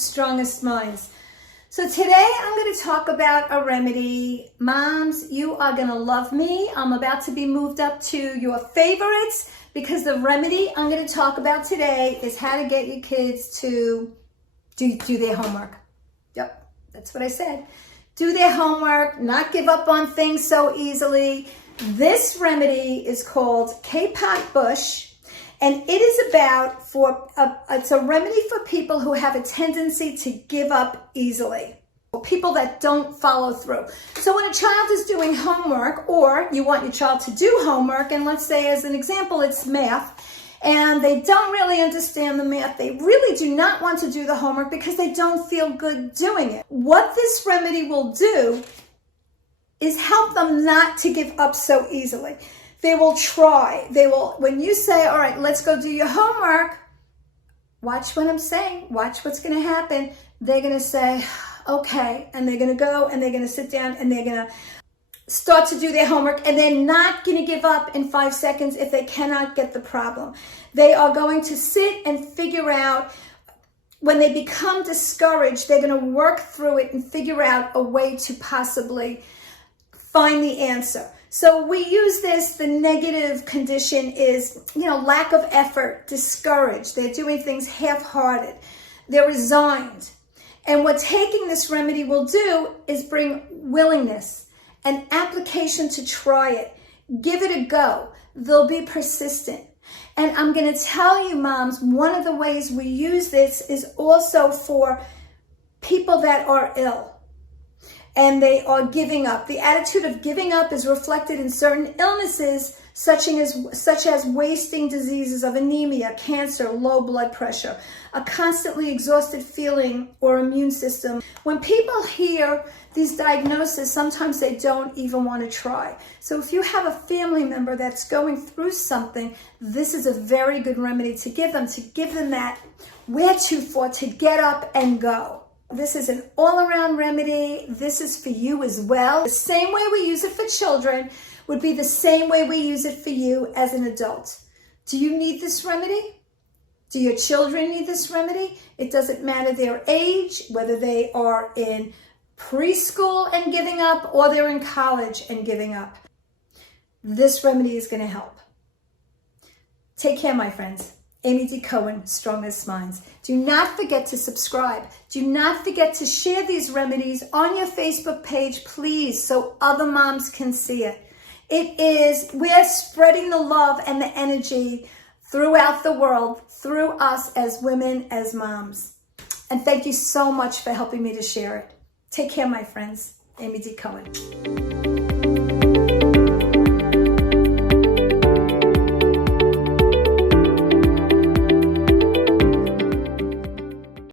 Strongest Minds. So today I'm going to talk about a remedy. Moms, you are going to love me. I'm about to be moved up to your favorites because the remedy I'm going to talk about today is how to get your kids to do their homework. Yep, that's what I said. Do their homework, not give up on things so easily. This remedy is called K-Pot Bush, and it is about it's a remedy for people who have a tendency to give up easily, or people that don't follow through. So when a child is doing homework, or you want your child to do homework, and let's say as an example, it's math, and they don't really understand the math. They really do not want to do the homework because they don't feel good doing it. What this remedy will do is help them not to give up so easily. They will try. They will, when you say, all right, let's go do your homework, watch what I'm saying, watch what's going to happen. They're going to say, okay, and they're going to go and they're going to sit down and they're going to start to do their homework, and they're not going to give up in 5 seconds if they cannot get the problem. They are going to sit and figure out. When they become discouraged, they're going to work through it and figure out a way to possibly find the answer. So we use this, the negative condition is, lack of effort, discouraged. They're doing things half-hearted. They're resigned. And what taking this remedy will do is bring willingness, an application to try it. Give it a go. They'll be persistent. And I'm going to tell you, moms, one of the ways we use this is also for people that are ill and they are giving up. The attitude of giving up is reflected in certain illnesses, such as wasting diseases of anemia, cancer, low blood pressure, a constantly exhausted feeling or immune system. When people hear these diagnoses, sometimes they don't even want to try. So if you have a family member that's going through something, this is a very good remedy to give them that wheretofore to get up and go. This is an all-around remedy. This is for you as well. The same way we use it for children would be the same way we use it for you as an adult. Do you need this remedy? Do your children need this remedy? It doesn't matter their age, whether they are in preschool and giving up or they're in college and giving up. This remedy is going to help. Take care, my friends. Amy D. Cohen, Strongest Minds. Do not forget to subscribe. Do not forget to share these remedies on your Facebook page, please, so other moms can see it. We're spreading the love and the energy throughout the world, through us as women, as moms. And thank you so much for helping me to share it. Take care, my friends. Amy D. Cohen.